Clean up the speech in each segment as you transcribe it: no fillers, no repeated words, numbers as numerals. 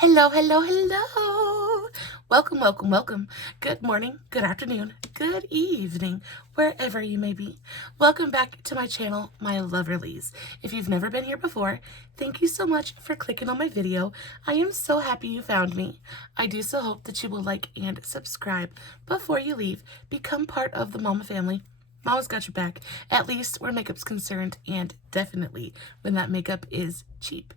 Hello, hello, hello. Welcome, welcome, welcome. Good morning, good afternoon, good evening, wherever you may be. Welcome back to my channel, my loverlies. If you've never been here before, thank you so much for clicking on my video. I am so happy you found me. I do so hope that you will like and subscribe before you leave. Become part of the Mama family. Mama's got your back, at least where makeup's concerned, and definitely when that makeup is cheap.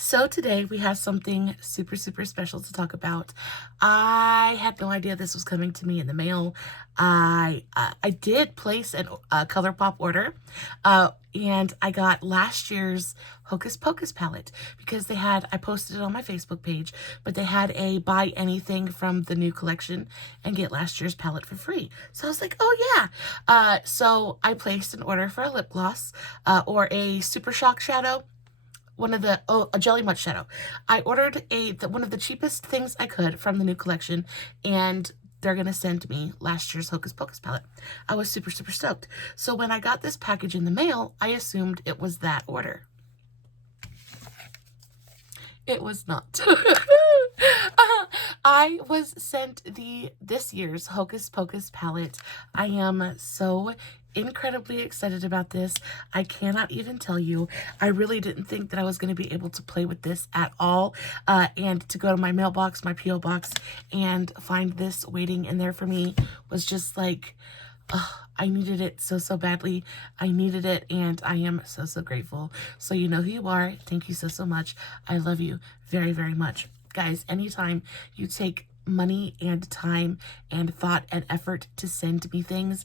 So today we have something super, super special to talk about. I had no idea this was coming to me in the mail. I did place a Colourpop order, and I got last year's Hocus Pocus palette because I posted it on my Facebook page, but they had a buy anything from the new collection and get last year's palette for free. So I was like, oh yeah. So I placed an order for a lip gloss or a Super Shock shadow. A Jelly Much shadow. I ordered one of the cheapest things I could from the new collection, and they're going to send me last year's Hocus Pocus palette. I was super, super stoked. So when I got this package in the mail, I assumed it was that order. It was not. I was sent this year's Hocus Pocus palette. I am so incredibly excited about this. I cannot even tell you. I really didn't think that I was going to be able to play with this at all, and to go to my mailbox, my P.O. box, and find this waiting in there for me was just like, I needed it so, so badly. I needed it, and I am so, so grateful. So you know who you are. Thank you so, so much. I love you very, very much. Guys, anytime you take money and time and thought and effort to send me things,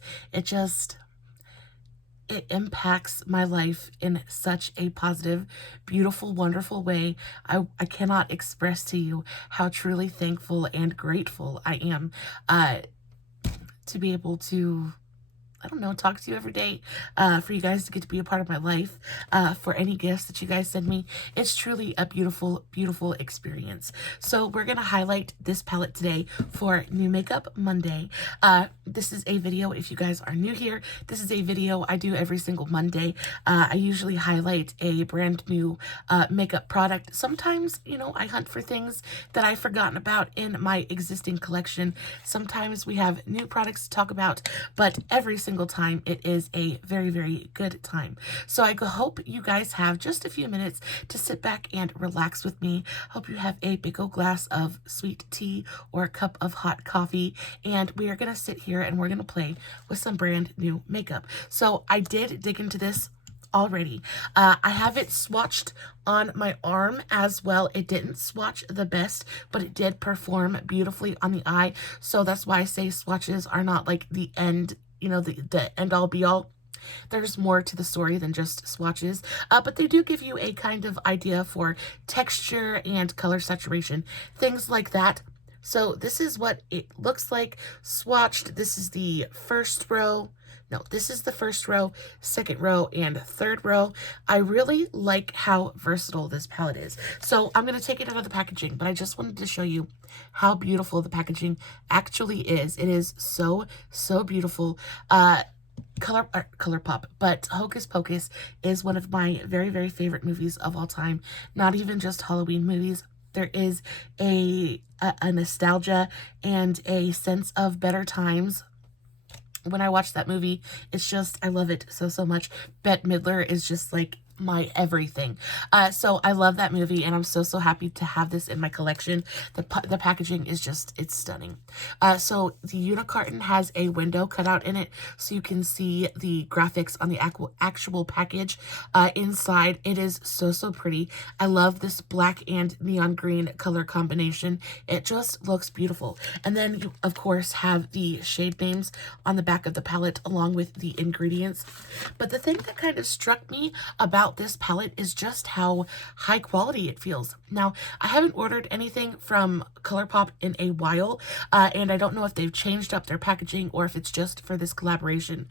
it impacts my life in such a positive, beautiful, wonderful way. I cannot express to you how truly thankful and grateful I am to be able to, I don't know, talk to you every day, for you guys to get to be a part of my life, for any gifts that you guys send me. It's truly a beautiful, beautiful experience. So we're going to highlight this palette today for New Makeup Monday. This is a video, if you guys are new here, this is a video I do every single Monday. I usually highlight a brand new makeup product. Sometimes, you know, I hunt for things that I've forgotten about in my existing collection. Sometimes we have new products to talk about, but every single time it is a very, very good time. So I hope you guys have just a few minutes to sit back and relax with me. Hope you have a big old glass of sweet tea or a cup of hot coffee, and we are going to sit here and we're going to play with some brand new makeup. So I did dig into this already. I have it swatched on my arm as well. It didn't swatch the best, but it did perform beautifully on the eye. So that's why I say swatches are not like the end, you know, the end all be all. There's more to the story than just swatches, but they do give you a kind of idea for texture and color saturation, things like that. So this is what it looks like swatched. This is the first row. No, this is the first row, second row, and third row. I really like how versatile this palette is. So I'm going to take it out of the packaging, but I just wanted to show you how beautiful the packaging actually is. It is so, so beautiful. Colourpop, but Hocus Pocus is one of my very, very favorite movies of all time. Not even just Halloween movies. There is a nostalgia and a sense of better times when I watch that movie. It's just, I love it so, so much. Bette Midler is just like my everything. So I love that movie, and I'm so, so happy to have this in my collection. The packaging is just, it's stunning. So the unicarton has a window cut out in it so you can see the graphics on the actual package. Inside, it is so, so pretty. I love this black and neon green color combination. It just looks beautiful. And then you, of course, have the shade names on the back of the palette along with the ingredients. But the thing that kind of struck me about this palette is just how high quality it feels. Now, I haven't ordered anything from Colourpop in a while, and I don't know if they've changed up their packaging or if it's just for this collaboration,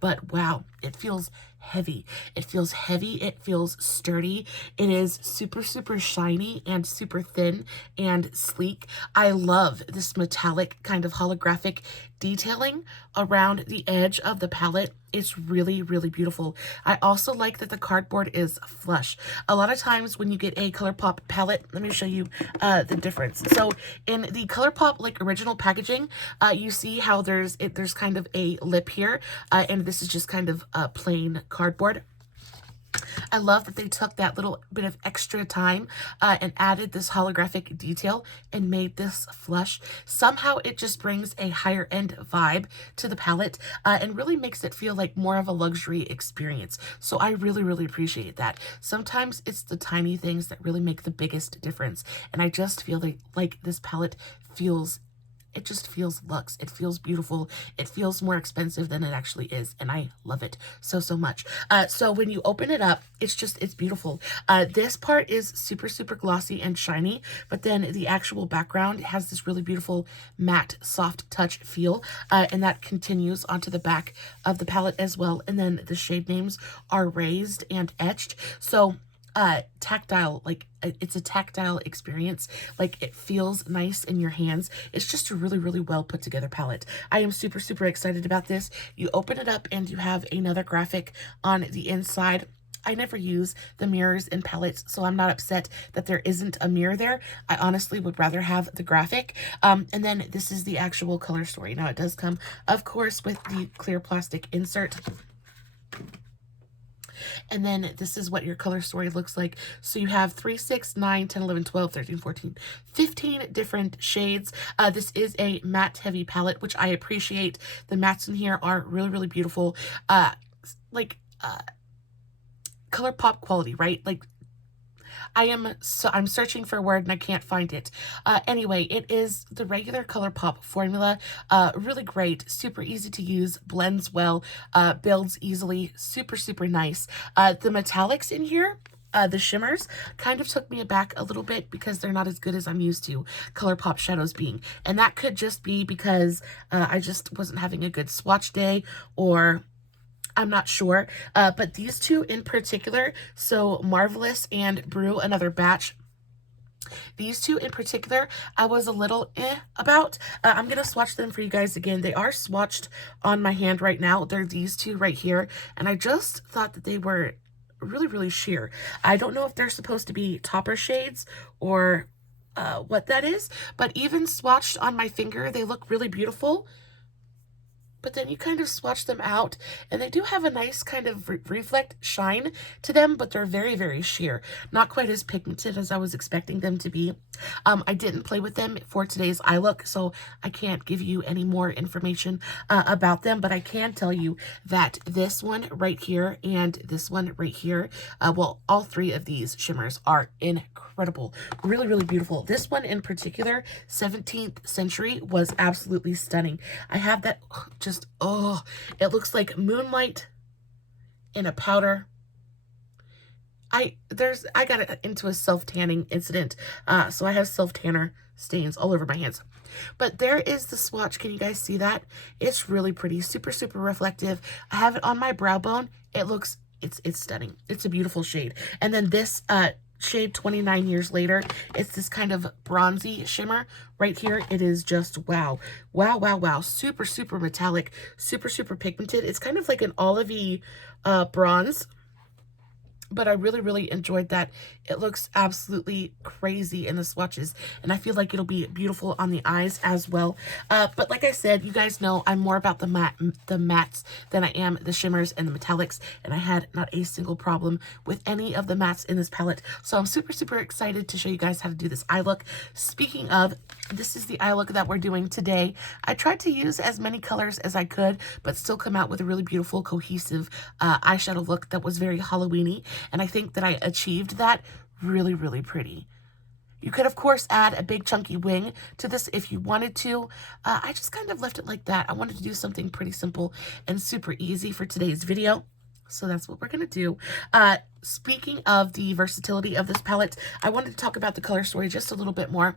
but wow, it feels heavy. It feels heavy. It feels sturdy. It is super, super shiny and super thin and sleek. I love this metallic kind of holographic detailing around the edge of the palette. It's really, really beautiful. I also like that the cardboard is flush. A lot of times when you get a Colourpop palette, let me show you the difference. So in the Colourpop like original packaging, you see how there's kind of a lip here, and this is just kind of plain cardboard. I love that they took that little bit of extra time and added this holographic detail and made this flush. Somehow it just brings a higher end vibe to the palette and really makes it feel like more of a luxury experience. So I really, really appreciate that. Sometimes it's the tiny things that really make the biggest difference. And I just feel like this palette feels, it just feels luxe. It feels beautiful. It feels more expensive than it actually is. And I love it so, so much. So when you open it up, it's beautiful. This part is super, super glossy and shiny, but then the actual background has this really beautiful matte, soft touch feel. And that continues onto the back of the palette as well. And then the shade names are raised and etched. So tactile, like it's a tactile experience. Like it feels nice in your hands. It's just a really, really well put together palette. I am super, super excited about this. You open it up and you have another graphic on the inside. I never use the mirrors in palettes, so I'm not upset that there isn't a mirror there. I honestly would rather have the graphic. And then this is the actual color story. Now it does come, of course, with the clear plastic insert. And then this is what your color story looks like. So you have 3, 6, 9, 10, 11, 12, 13, 14, 15 different shades. This is a matte heavy palette, which I appreciate. The mattes in here are really, really beautiful. Colourpop quality, right? Like I'm searching for a word and I can't find it. Anyway, it is the regular Colourpop formula. Really great, super easy to use, blends well, builds easily, super, super nice. The metallics in here, the shimmers, kind of took me aback a little bit because they're not as good as I'm used to Colourpop shadows being. And that could just be because I just wasn't having a good swatch day, or I'm not sure, but these two in particular, so Marvelous and Brew Another Batch, these two in particular, I was a little about. I'm going to swatch them for you guys again. They are swatched on my hand right now. They're these two right here, and I just thought that they were really, really sheer. I don't know if they're supposed to be topper shades or what that is, but even swatched on my finger, they look really beautiful. But then you kind of swatch them out and they do have a nice kind of reflect shine to them, but they're very, very sheer. Not quite as pigmented as I was expecting them to be. I didn't play with them for today's eye look, so I can't give you any more information about them, but I can tell you that this one right here and this one right here, well, all three of these shimmers are incredible. Really, really beautiful. This one in particular, 17th Century, was absolutely stunning. I have that just, oh, it looks like moonlight in a powder. I got into a self-tanning incident, so I have self-tanner stains all over my hands. But there is the swatch. Can you guys see that? It's really pretty, super, super reflective. I have it on my brow bone. It looks, it's stunning. It's a beautiful shade. And then this shade 29 years later, it's this kind of bronzy shimmer right here. It is just wow, wow, wow, wow. Super, super metallic, super, super pigmented. It's kind of like an olivey bronze, but I really, really enjoyed that. It looks absolutely crazy in the swatches, and I feel like it'll be beautiful on the eyes as well. But like I said, you guys know I'm more about the mattes than I am the shimmers and the metallics, and I had not a single problem with any of the mattes in this palette. So I'm super, super excited to show you guys how to do this eye look. Speaking of, this is the eye look that we're doing today. I tried to use as many colors as I could, but still come out with a really beautiful, cohesive eyeshadow look that was very Halloween-y, and I think that I achieved that. Really, really pretty. You could, of course, add a big chunky wing to this if you wanted to. I just kind of left it like that. I wanted to do something pretty simple and super easy for today's video. So that's what we're going to do. Speaking of the versatility of this palette, I wanted to talk about the color story just a little bit more.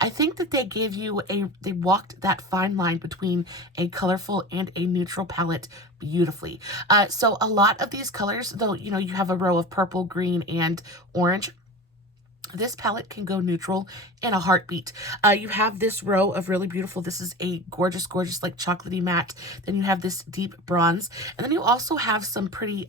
I think that they walked that fine line between a colorful and a neutral palette beautifully. So a lot of these colors, though, you know, you have a row of purple, green, and orange. This palette can go neutral in a heartbeat. You have this row of really beautiful, this is a gorgeous, gorgeous, like chocolatey matte. Then you have this deep bronze. And then you also have some pretty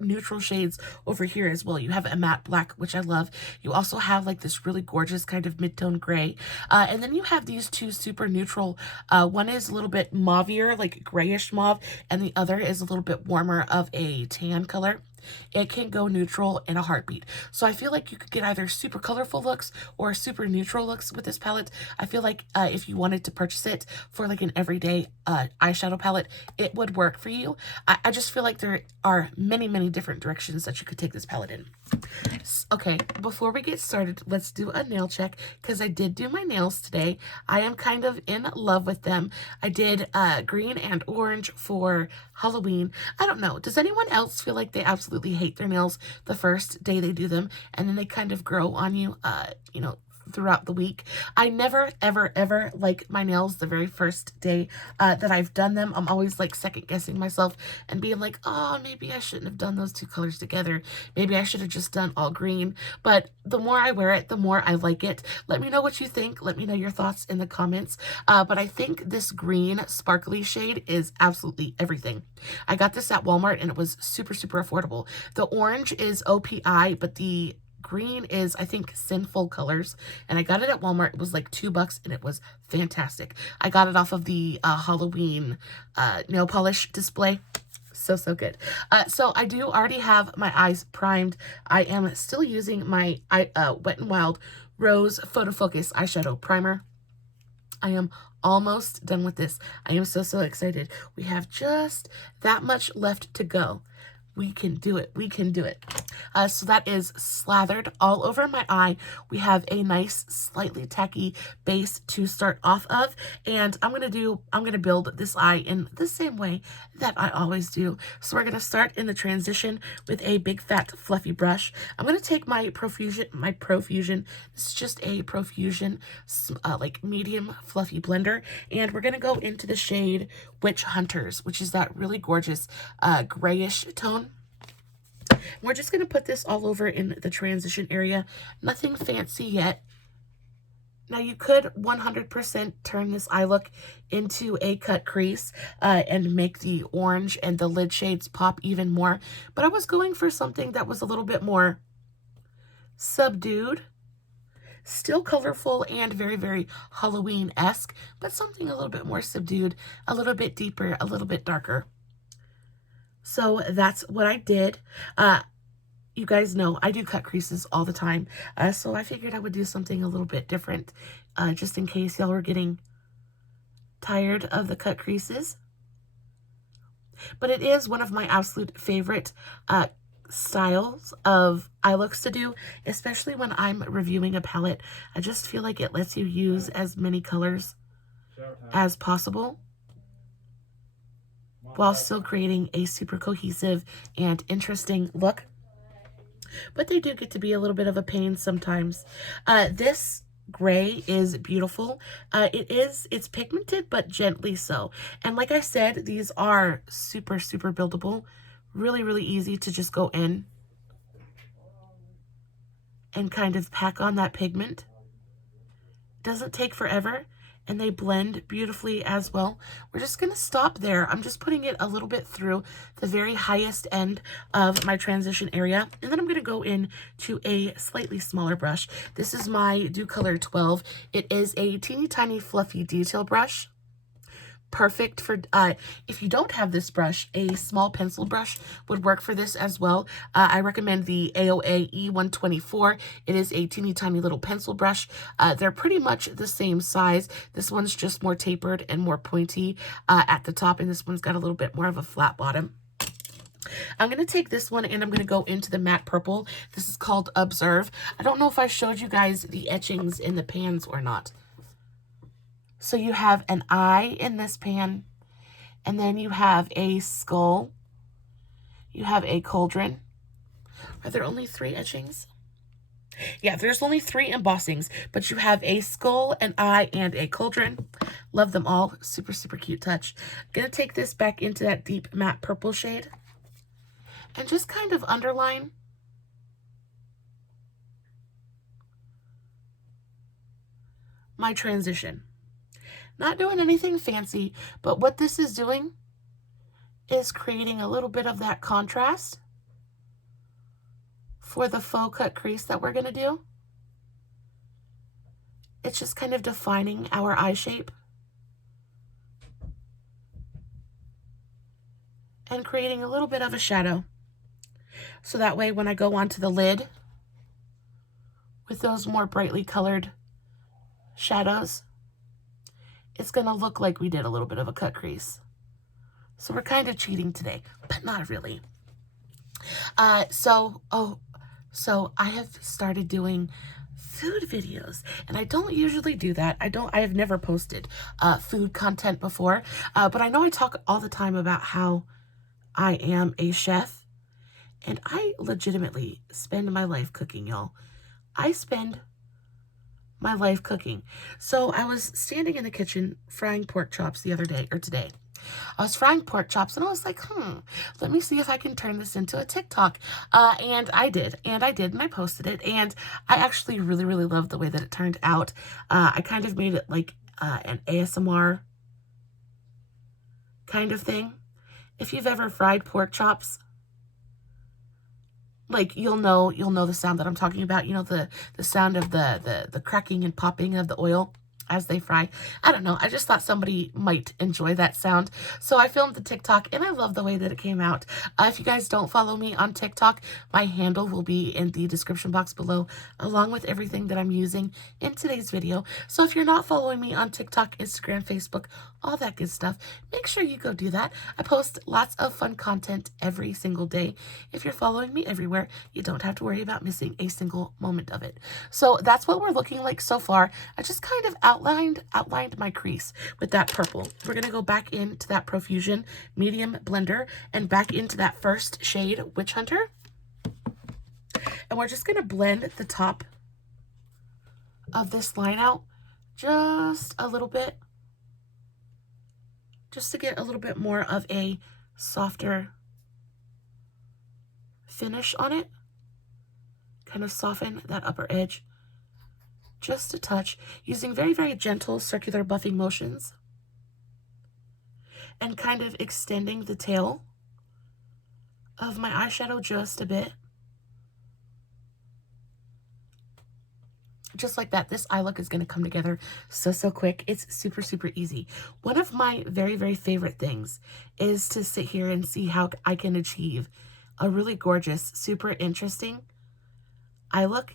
neutral shades over here as well. You have a matte black, which I love. You also have like this really gorgeous kind of mid-tone gray. And then you have these two super neutral. One is a little bit mauvier, like grayish mauve, and the other is a little bit warmer of a tan color. It can go neutral in a heartbeat. So I feel like you could get either super colorful looks or super neutral looks with this palette. I feel like if you wanted to purchase it for like an everyday eyeshadow palette, it would work for you. I just feel like there are many, many different directions that you could take this palette in. Okay, before we get started, let's do a nail check because I did do my nails today. I am kind of in love with them. I did green and orange for Halloween. I don't know. Does anyone else feel like they absolutely hate their nails the first day they do them and then they kind of grow on you, you know, throughout the week? I never, ever, ever like my nails the very first day that I've done them. I'm always like second guessing myself and being like, oh, maybe I shouldn't have done those two colors together. Maybe I should have just done all green. But the more I wear it, the more I like it. Let me know what you think. Let me know your thoughts in the comments. But I think this green sparkly shade is absolutely everything. I got this at Walmart and it was super, super affordable. The orange is OPI, but the green is, I think, Sinful Colors, and I got it at Walmart. It was like $2 and it was fantastic. I got it off of the Halloween nail polish display. So good. So I do already have my eyes primed. I am still using my Wet n Wild Rose Photofocus eyeshadow primer. I am almost done with this. I am so excited. We have just that much left to go. We can do it. We can do it. So that is slathered all over my eye. We have a nice, slightly tacky base to start off of. And I'm going to build this eye in the same way that I always do. So we're going to start in the transition with a big, fat, fluffy brush. I'm going to take my Profusion. This is just a Profusion, like medium fluffy blender. And we're going to go into the shade Witch Hunters, which is that really gorgeous grayish tone. We're just going to put this all over in the transition area. Nothing fancy yet. Now you could 100% turn this eye look into a cut crease and make the orange and the lid shades pop even more. But I was going for something that was a little bit more subdued. Still colorful and very, very Halloween-esque, but something a little bit more subdued, a little bit deeper, a little bit darker. So that's what I did. You guys know I do cut creases all the time. So I figured I would do something a little bit different just in case y'all were getting tired of the cut creases. But it is one of my absolute favorite styles of eye looks to do, especially when I'm reviewing a palette. I just feel like it lets you use as many colors as possible while still creating a super cohesive and interesting look. But they do get to be a little bit of a pain sometimes. This gray is beautiful. It's pigmented, but gently so. And like I said, these are super buildable. Really easy to just go in and kind of pack on that pigment. Doesn't take forever, and they blend beautifully as well. We're just going to stop there. I'm just putting it a little bit through the very highest end of my transition area, and then I'm going to go in to a slightly smaller brush. This is my Do Color 12. It is a teeny tiny fluffy detail brush. Perfect for, if you don't have this brush, a small pencil brush would work for this as well. I recommend the AOA E124. It is a teeny tiny little pencil brush. They're pretty much the same size. This one's just more tapered and more pointy at the top, and this one's got a little bit more of a flat bottom. I'm going to take this one and I'm going to go into the matte purple. This is called Observe. I don't know if I showed you guys the etchings in the pans or not. So you have an eye in this pan, and then you have a skull. You have a cauldron. Are there only 3 etchings? Yeah, there's only 3 embossings, but you have a skull, an eye, and a cauldron. Love them all. Super, super cute touch. Gonna take this back into that deep matte purple shade and just kind of underline my transition. Not doing anything fancy, but what this is doing is creating a little bit of that contrast for the faux cut crease that we're going to do. It's just kind of defining our eye shape and creating a little bit of a shadow. So that way when I go onto the lid with those more brightly colored shadows, it's going to look like we did a little bit of a cut crease. So we're kind of cheating today, but not really. So I have started doing food videos, and I don't usually do that. I have never posted food content before, but I know I talk all the time about how I am a chef, and I legitimately spend my life cooking, y'all. I spend my life cooking. So I was standing in the kitchen frying pork chops the other day, or today. I was frying pork chops and I was like, let me see if I can turn this into a TikTok. And I did, and I posted it, and I actually really, really loved the way that it turned out. I kind of made it like an ASMR kind of thing. If you've ever fried pork chops, like you'll know the sound that I'm talking about. You know, the sound of the cracking and popping of the oil as they fry. I don't know. I just thought somebody might enjoy that sound. So I filmed the TikTok, and I love the way that it came out. If you guys don't follow me on TikTok, my handle will be in the description box below, along with everything that I'm using in today's video. So if you're not following me on TikTok, Instagram, Facebook, all that good stuff, make sure you go do that. I post lots of fun content every single day. If you're following me everywhere, you don't have to worry about missing a single moment of it. So that's what we're looking like so far. I just kind of outlined my crease with that purple. We're going to go back into that Profusion medium blender and back into that first shade, Witch Hunter. And we're just going to blend the top of this line out just a little bit, just to get a little bit more of a softer finish on it. Kind of soften that upper edge just a touch, using very, very gentle circular buffing motions and kind of extending the tail of my eyeshadow just a bit. Just like that. This eye look is going to come together so quick. It's super, super easy. One of my very, very favorite things is to sit here and see how I can achieve a really gorgeous, super interesting eye look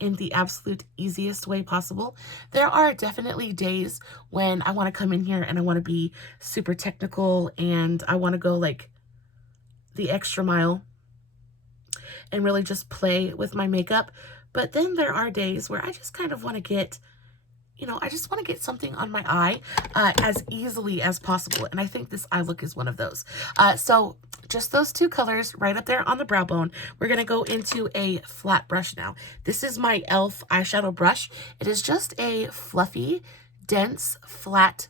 in the absolute easiest way possible. There are definitely days when I want to come in here and I want to be super technical and I want to go like the extra mile and really just play with my makeup. But then there are days where I just kind of want to get, I just want to get something on my eye as easily as possible. And I think this eye look is one of those. So just those 2 colors right up there on the brow bone. We're going to go into a flat brush now. This is my e.l.f. eyeshadow brush. It is just a fluffy, dense, flat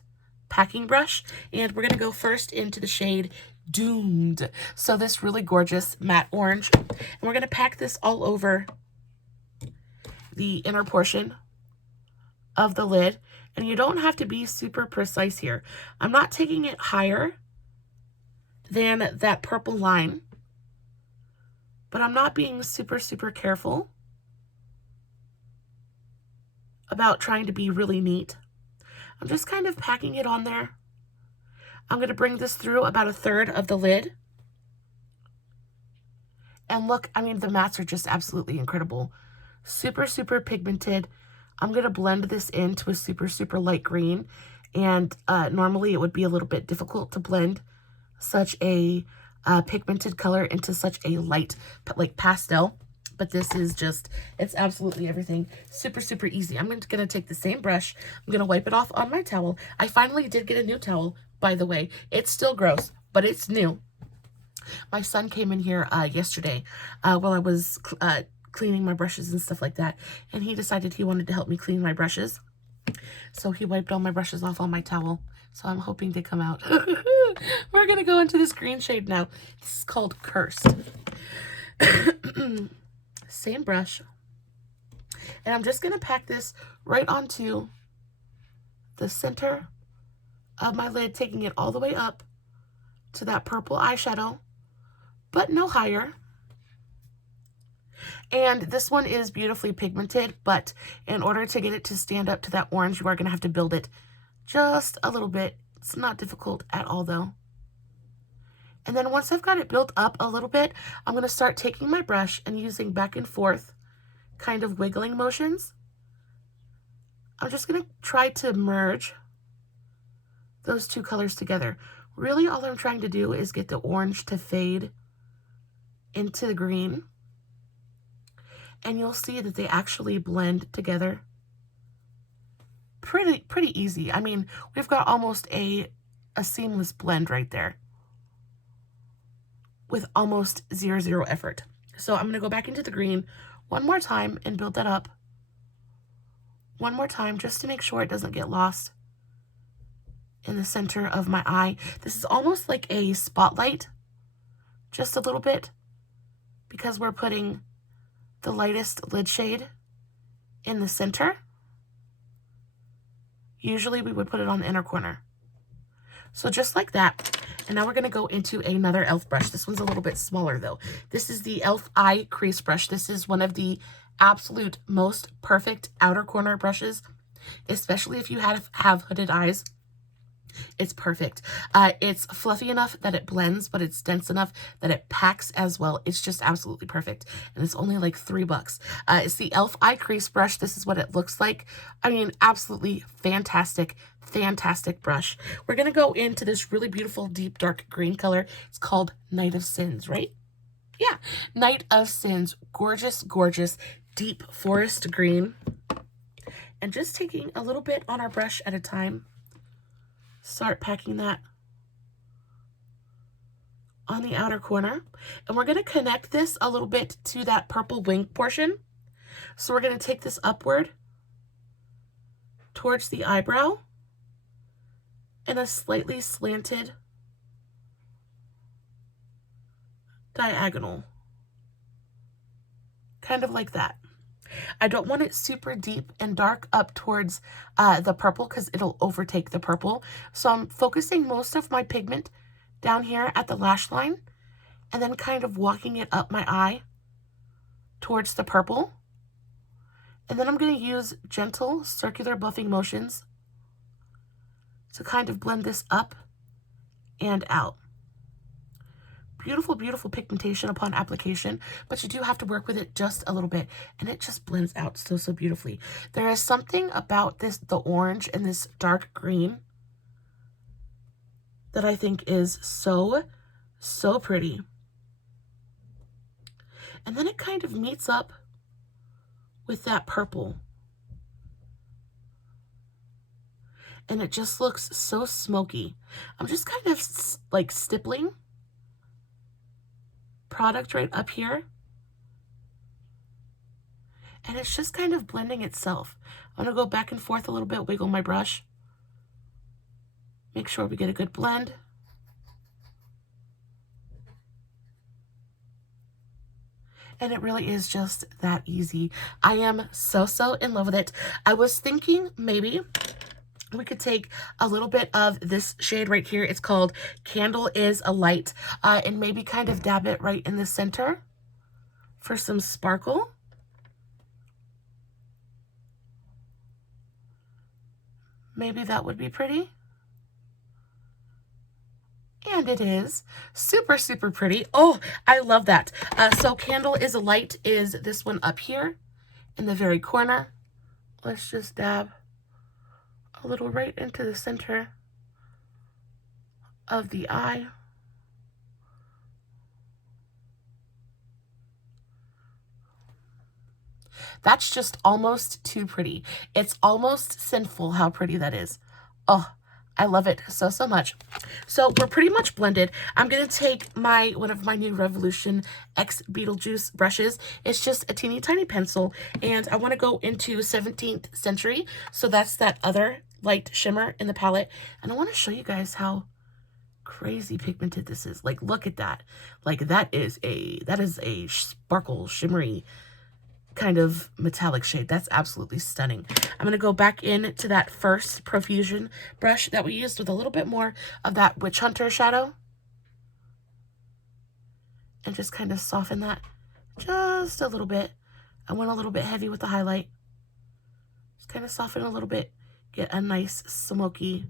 packing brush. And we're going to go first into the shade Doomed. So this really gorgeous matte orange. And we're going to pack this all over the inner portion of the lid. And you don't have to be super precise here. I'm not taking it higher than that purple line, but I'm not being super, super careful about trying to be really neat. I'm just kind of packing it on there. I'm going to bring this through about 1/3 of the lid. And look, I mean, the mattes are just absolutely incredible. Super, super pigmented. I'm going to blend this into a super, super light green. And normally it would be a little bit difficult to blend such a pigmented color into such a light, like pastel. But this is just, it's absolutely everything. Super, super easy. I'm going to take the same brush. I'm going to wipe it off on my towel. I finally did get a new towel, by the way. It's still gross, but it's new. My son came in here yesterday while I was cleaning my brushes and stuff like that, and he decided he wanted to help me clean my brushes. So he wiped all my brushes off on my towel. So I'm hoping they come out. We're going to go into this green shade now. This is called Cursed. Same brush. And I'm just going to pack this right onto the center of my lid, taking it all the way up to that purple eyeshadow, but no higher. And this one is beautifully pigmented, but in order to get it to stand up to that orange, you are going to have to build it just a little bit. It's not difficult at all, though. And then once I've got it built up a little bit, I'm going to start taking my brush and using back and forth kind of wiggling motions. I'm just going to try to merge those two colors together. Really, all I'm trying to do is get the orange to fade into the green. And you'll see that they actually blend together pretty easy. I mean, we've got almost a seamless blend right there with almost zero effort. So I'm going to go back into the green one more time and build that up one more time just to make sure it doesn't get lost in the center of my eye. This is almost like a spotlight, just a little bit, because we're putting the lightest lid shade in the center. Usually we would put it on the inner corner. So just like that. And now we're going to go into another e.l.f. brush. This one's a little bit smaller though. This is the e.l.f. Eye Crease Brush. This is one of the absolute most perfect outer corner brushes, especially if you have hooded eyes. It's perfect. It's fluffy enough that it blends, but it's dense enough that it packs as well. It's just absolutely perfect. And it's only like $3. It's the e.l.f. Eye Crease Brush. This is what it looks like. I mean, absolutely fantastic, fantastic brush. We're going to go into this really beautiful deep dark green color. It's called Night of Sins, right? Yeah, Night of Sins. Gorgeous, gorgeous, deep forest green. And just taking a little bit on our brush at a time, start packing that on the outer corner. And we're going to connect this a little bit to that purple wing portion. So we're going to take this upward towards the eyebrow in a slightly slanted diagonal. Kind of like that. I don't want it super deep and dark up towards the purple because it'll overtake the purple. So I'm focusing most of my pigment down here at the lash line and then kind of walking it up my eye towards the purple. And then I'm going to use gentle circular buffing motions to kind of blend this up and out. Beautiful, beautiful pigmentation upon application, but you do have to work with it just a little bit, and it just blends out so beautifully. There is something about this, the orange and this dark green, that I think is so pretty. And then it kind of meets up with that purple. And it just looks so smoky. I'm just kind of like stippling product right up here, and it's just kind of blending itself. I'm going to go back and forth a little bit, wiggle my brush, make sure we get a good blend. And it really is just that easy. I am so in love with it. I was thinking maybe we could take a little bit of this shade right here. It's called Candle is a Light, and maybe kind of dab it right in the center for some sparkle. Maybe that would be pretty. And it is super pretty. Oh, I love that. So Candle is a Light is this one up here in the very corner. Let's just dab a little right into the center of the eye. That's just almost too pretty. It's almost sinful how pretty that is. Oh, I love it so, so much. So we're pretty much blended. I'm going to take one of my new Revolution X Beetlejuice brushes. It's just a teeny tiny pencil, and I want to go into 17th Century. So that's that other light shimmer in the palette. And I want to show you guys how crazy pigmented this is. Like, look at that. Like, that is a sparkle, shimmery kind of metallic shade. That's absolutely stunning. I'm going to go back into that first Profusion brush that we used with a little bit more of that Witch Hunter shadow. And just kind of soften that just a little bit. I went a little bit heavy with the highlight. Just kind of soften a little bit. Get a nice smoky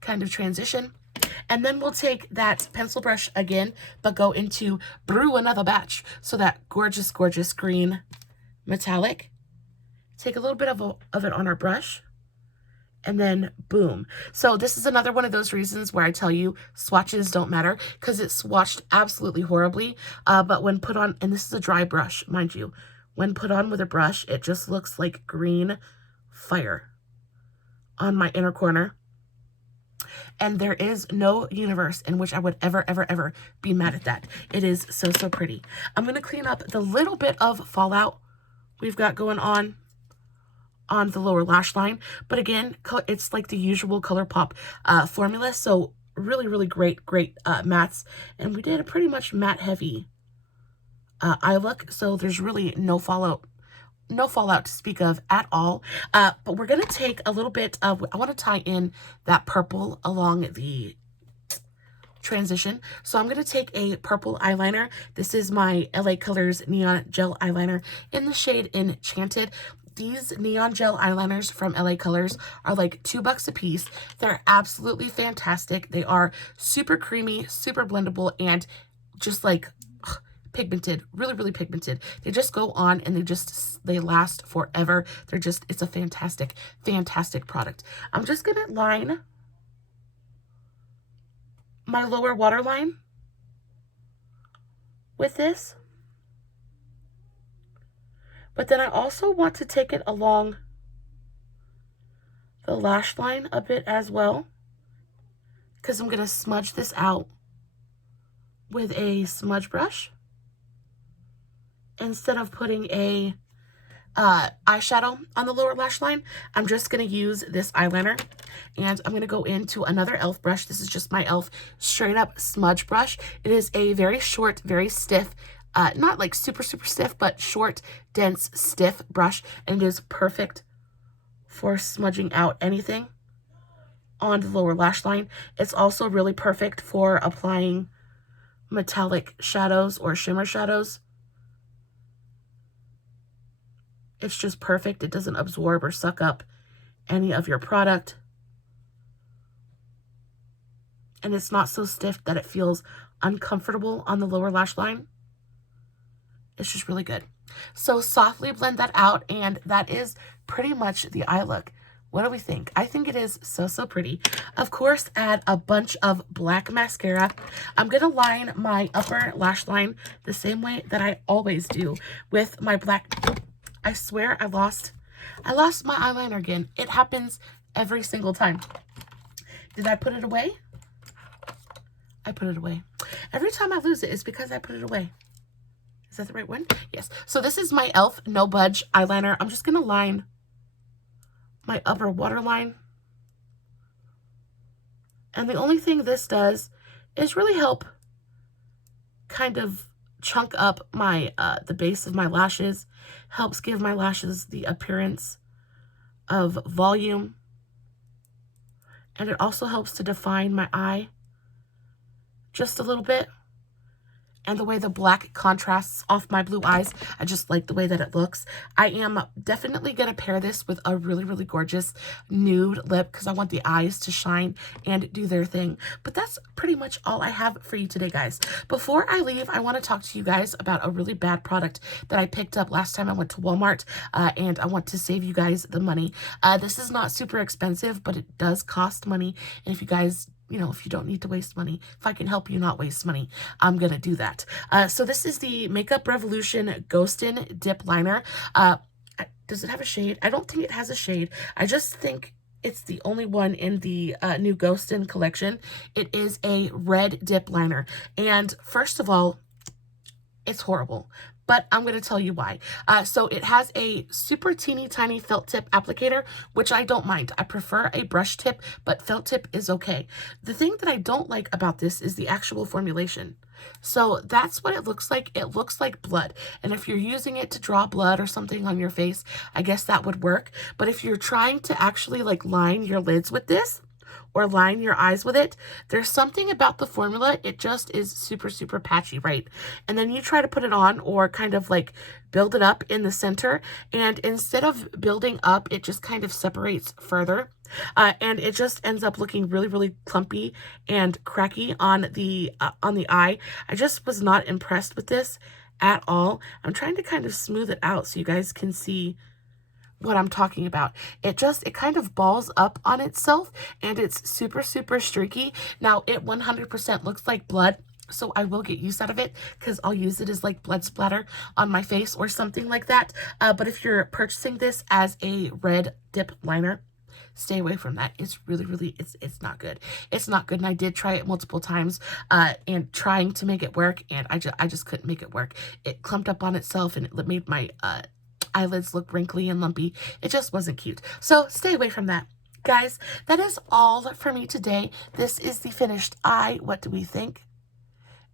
kind of transition. And then we'll take that pencil brush again, but go into Brew Another Batch. So that gorgeous, gorgeous green metallic. Take a little bit of it on our brush. And then boom. So this is another one of those reasons where I tell you swatches don't matter, because it swatched absolutely horribly. But when put on, and this is a dry brush, mind you, when put on with a brush, it just looks like green fire on my inner corner. And there is no universe in which I would ever, ever, ever be mad at that. It is so, so pretty. I'm going to clean up the little bit of fallout we've got going on the lower lash line. But again, it's like the usual Colourpop formula. So really, really great mattes. And we did a pretty much matte heavy eye look. So there's really no fallout to speak of at all. But we're going to take a little bit of, I want to tie in that purple along the transition. So I'm going to take a purple eyeliner. This is my LA Colors Neon Gel Eyeliner in the shade Enchanted. These neon gel eyeliners from LA Colors are like $2 a piece. They're absolutely fantastic. They are super creamy, super blendable, and just like pigmented, really, really pigmented. They just go on and they last forever. It's a fantastic, fantastic product. I'm just going to line my lower waterline with this. But then I also want to take it along the lash line a bit as well, because I'm going to smudge this out with a smudge brush instead of putting a eyeshadow on the lower lash line. I'm just going to use this eyeliner, and I'm going to go into another e.l.f. brush. This is just my e.l.f. straight up smudge brush. It is a very short, very stiff, not like super, super stiff, but short, dense, stiff brush. And it is perfect for smudging out anything on the lower lash line. It's also really perfect for applying metallic shadows or shimmer shadows. It's just perfect. It doesn't absorb or suck up any of your product. And it's not so stiff that it feels uncomfortable on the lower lash line. It's just really good. So softly blend that out, and that is pretty much the eye look. What do we think? I think it is so, so pretty. Of course, add a bunch of black mascara. I'm going to line my upper lash line the same way that I always do with my black. I swear I lost my eyeliner again. It happens every single time. Did I put it away? I put it away. Every time I lose it, it's because I put it away. Is that the right one? Yes. So this is my e.l.f. No Budge eyeliner. I'm just going to line my upper waterline. And the only thing this does is really help kind of chunk up my the base of my lashes. Helps give my lashes the appearance of volume. And it also helps to define my eye just a little bit. And the way the black contrasts off my blue eyes, I just like the way that it looks. I am definitely going to pair this with a really, really gorgeous nude lip, because I want the eyes to shine and do their thing. But that's pretty much all I have for you today, guys. Before I leave, I want to talk to you guys about a really bad product that I picked up last time I went to Walmart, and I want to save you guys the money. This is not super expensive, but it does cost money. And if you guys, if you don't need to waste money, if I can help you not waste money, I'm going to do that. So this is the Makeup Revolution Ghostin Dipliner. Does it have a shade? I don't think it has a shade. I just think It's the only one in the new Ghostin collection. It is a red dip liner. And first of all, it's horrible, but I'm going to tell you why. So it has a super teeny tiny felt tip applicator, which I don't mind. I prefer a brush tip, but felt tip is okay. The thing that I don't like about this is the actual formulation. So that's what it looks like. It looks like blood. And if you're using it to draw blood or something on your face, I guess that would work. But if you're trying to actually like line your lids with this, or line your eyes with it, there's something about the formula, it just is super, super patchy, right? And then you try to put it on or kind of like build it up in the center, and instead of building up, it just kind of separates further. And it just ends up looking really, really clumpy and cracky on the eye. I just was not impressed with this at all. I'm trying to kind of smooth it out so you guys can see what I'm talking about. It kind of balls up on itself, and it's super, super streaky. Now, it 100% looks like blood, so I will get use out of it because I'll use it as like blood splatter on my face or something like that. But if you're purchasing this as a red dip liner, stay away from that. It's really, really, it's not good. It's not good, and I did try it multiple times and trying to make it work, and I just couldn't make it work. It clumped up on itself, and it made my eyelids look wrinkly and lumpy. It just wasn't cute. So stay away from that. Guys, that is all for me today. This is the finished eye. What do we think?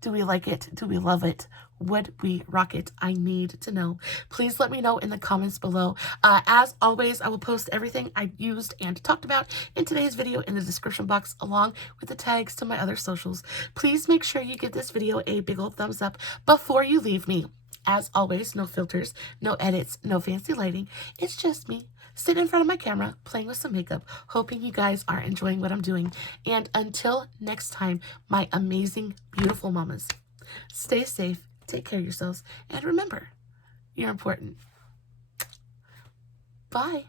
Do we like it? Do we love it? Would we rock it? I need to know. Please let me know in the comments below. As always, I will post everything I used and talked about in today's video in the description box, along with the tags to my other socials. Please make sure you give this video a big old thumbs up before you leave me. As always, no filters, no edits, no fancy lighting. It's just me sitting in front of my camera, playing with some makeup, hoping you guys are enjoying what I'm doing. And until next time, my amazing, beautiful mamas, stay safe, take care of yourselves, and remember, you're important. Bye.